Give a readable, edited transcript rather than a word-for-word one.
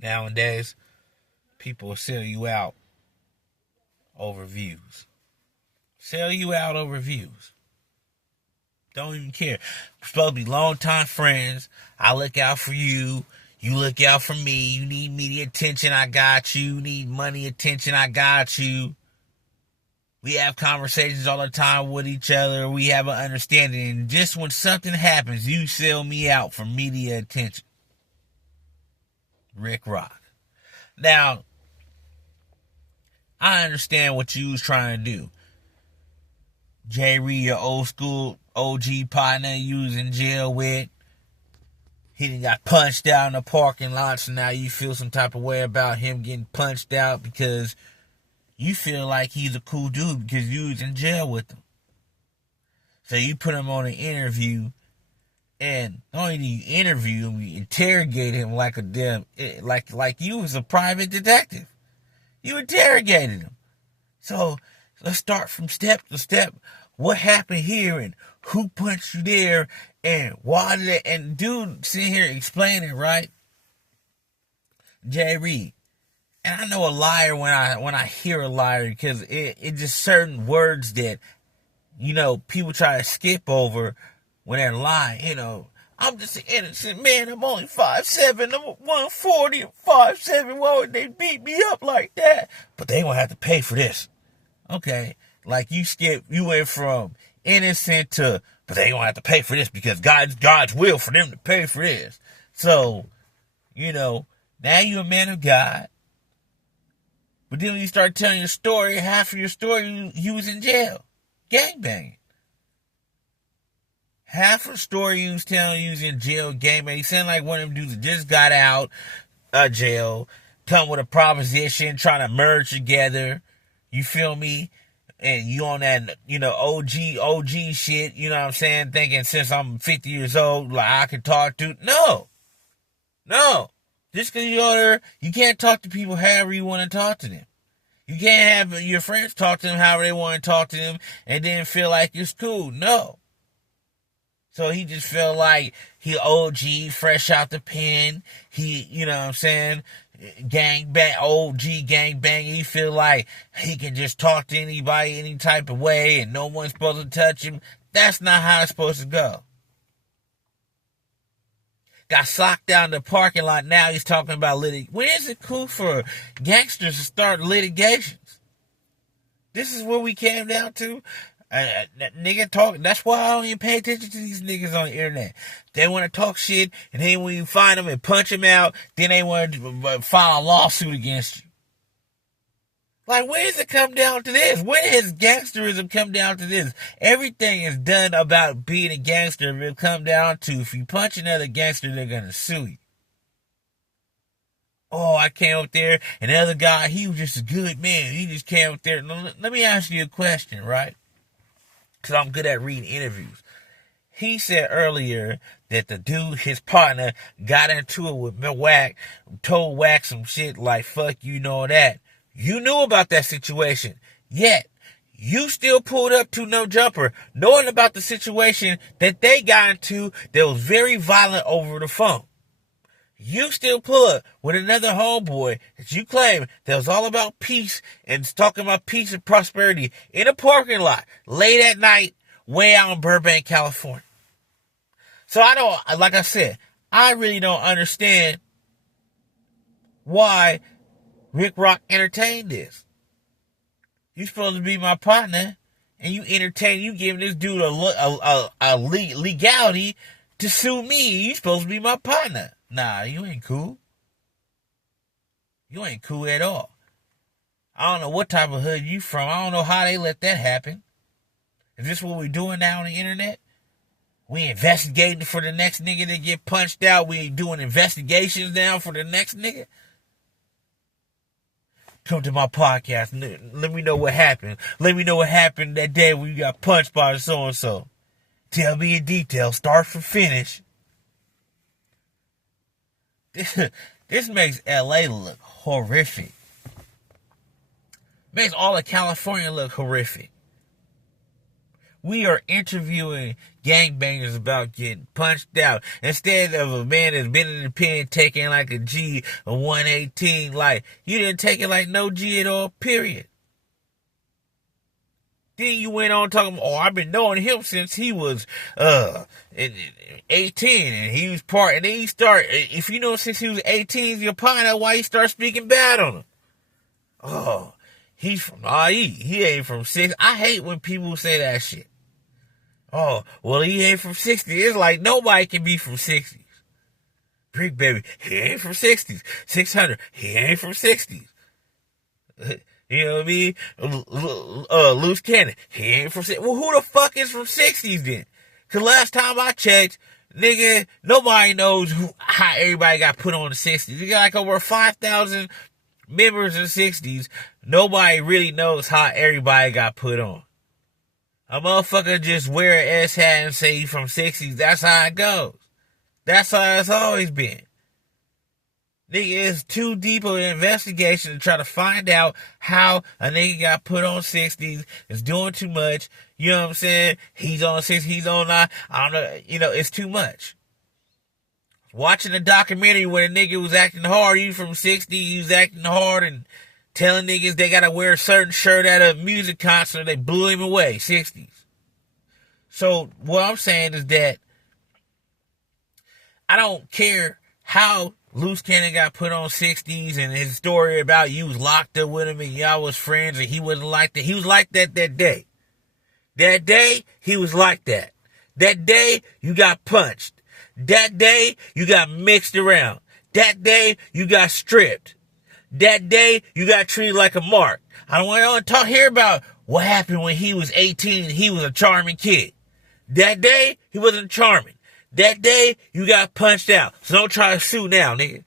Nowadays, people will sell you out over views. Sell you out over views. Don't even care. We're supposed to be longtime friends. I look out for you. You look out for me. You need media attention, I got you. You need money attention, I got you. We have conversations all the time with each other. We have an understanding. And just when something happens, you sell me out for media attention. Ricc. Now, I understand what you was trying to do. J. Reed, your old school OG partner you was in jail with. He done got punched out in the parking lot, so now you feel some type of way about him getting punched out because you feel like he's a cool dude because you was in jail with him. So you put him on an interview, and not only do you interview him, you interrogate him like a damn, like you was a private detective. You interrogated him. So let's start from step to step. What happened here and who punched you there and why did it? And dude sitting here explaining, right? J. Reed. And I know a liar when I hear a liar because it just certain words that, people try to skip over when they're lying. I'm just an innocent man. I'm only 5'7". I'm 140 and 5'7". Why would they beat me up like that? But they gonna have to pay for this. Okay. Like you went from innocent to, but they gonna have to pay for this because God's will for them to pay for this. So, now you're a man of God. But then when you start telling your story, half of your story, you was in jail. Gangbanging. Half of the story you was telling you was in jail, gangbanging. You sound like one of them dudes that just got out of jail, come with a proposition, trying to merge together. You feel me? And you on that, OG shit, you know what I'm saying? Thinking since I'm 50 years old, like I can talk to. No. Just because you're older, you can't talk to people however you want to talk to them. You can't have your friends talk to them however they want to talk to them and then feel like it's cool. No. So he just felt like he OG, fresh out the pen. He, you know what I'm saying? OG gang bang. He feel like he can just talk to anybody any type of way and no one's supposed to touch him. That's not how it's supposed to go. Got socked down in the parking lot. Now he's talking about litigation. When is it cool for gangsters to start litigations? This is what we came down to. Nigga talk. That's why I don't even pay attention to these niggas on the internet. They want to talk shit, and then when you find them and punch them out, then they want to file a lawsuit against you. Like, when does it come down to this? When has gangsterism come down to this? Everything is done about being a gangster. It'll come down to if you punch another gangster, they're gonna sue you. Oh, I came up there, and the other guy, he was just a good man. He just came up there. Let me ask you a question, right? Because I'm good at reading interviews. He said earlier that the dude, his partner, got into it with WACK, told WACK some shit like, fuck you, know that. You knew about that situation, yet you still pulled up to No Jumper, knowing about the situation that they got into that was very violent over the phone. You still pull up with another homeboy that you claim that was all about peace and talking about peace and prosperity in a parking lot late at night way out in Burbank, California. So like I said, I really don't understand why Rocc entertained this. You supposed to be my partner, and you giving this dude a legality to sue me. You supposed to be my partner. Nah, you ain't cool. You ain't cool at all. I don't know what type of hood you from. I don't know how they let that happen. Is this what we doing now on the internet? We investigating for the next nigga that get punched out. We doing investigations now for the next nigga. Come to my podcast. Let me know what happened. Let me know what happened that day when you got punched by the so-and-so. Tell me in detail. Start from finish. This makes LA look horrific. Makes all of California look horrific. We are interviewing gangbangers about getting punched out instead of a man that's been in the pen taking like a G, a 118. Like, you didn't take it like no G at all, period. Then you went on talking, I've been knowing him since he was 18 and he was part. And then you start, if you know since he was 18, you'll find out why you start speaking bad on him. Oh, he's from IE. He ain't from 6. I hate when people say that shit. Oh, well, he ain't from 60. It's like nobody can be from 60s. Ricc, baby, he ain't from 60s. 600, he ain't from 60s. You know what I mean? Loose cannon. He ain't from 60s. Well, who the fuck is from 60s then? Because last time I checked, nigga, nobody knows how everybody got put on the 60s. You got like over 5,000 members in the 60s. Nobody really knows how everybody got put on. A motherfucker just wear an S hat and say he from 60s. That's how it goes. That's how it's always been. Nigga, it's too deep of an investigation to try to find out how a nigga got put on 60s. It's doing too much. You know what I'm saying? He's on 6, he's on 9. I don't know. You know, it's too much. Watching a documentary where a nigga was acting hard. He from 60, he was acting hard and telling niggas they gotta wear a certain shirt at a music concert. They blew him away. 60s. So what I'm saying is that I don't care how Loose Cannon got put on 60s and his story about you was locked up with him and y'all was friends and he wasn't like that. He was like that day. That day, he was like that. That day, you got punched. That day, you got mixed around. That day, you got stripped. That day, you got treated like a mark. I don't want to hear about what happened when he was 18 and he was a charming kid. That day, he wasn't charming. That day, you got punched out. So don't try to sue now, nigga.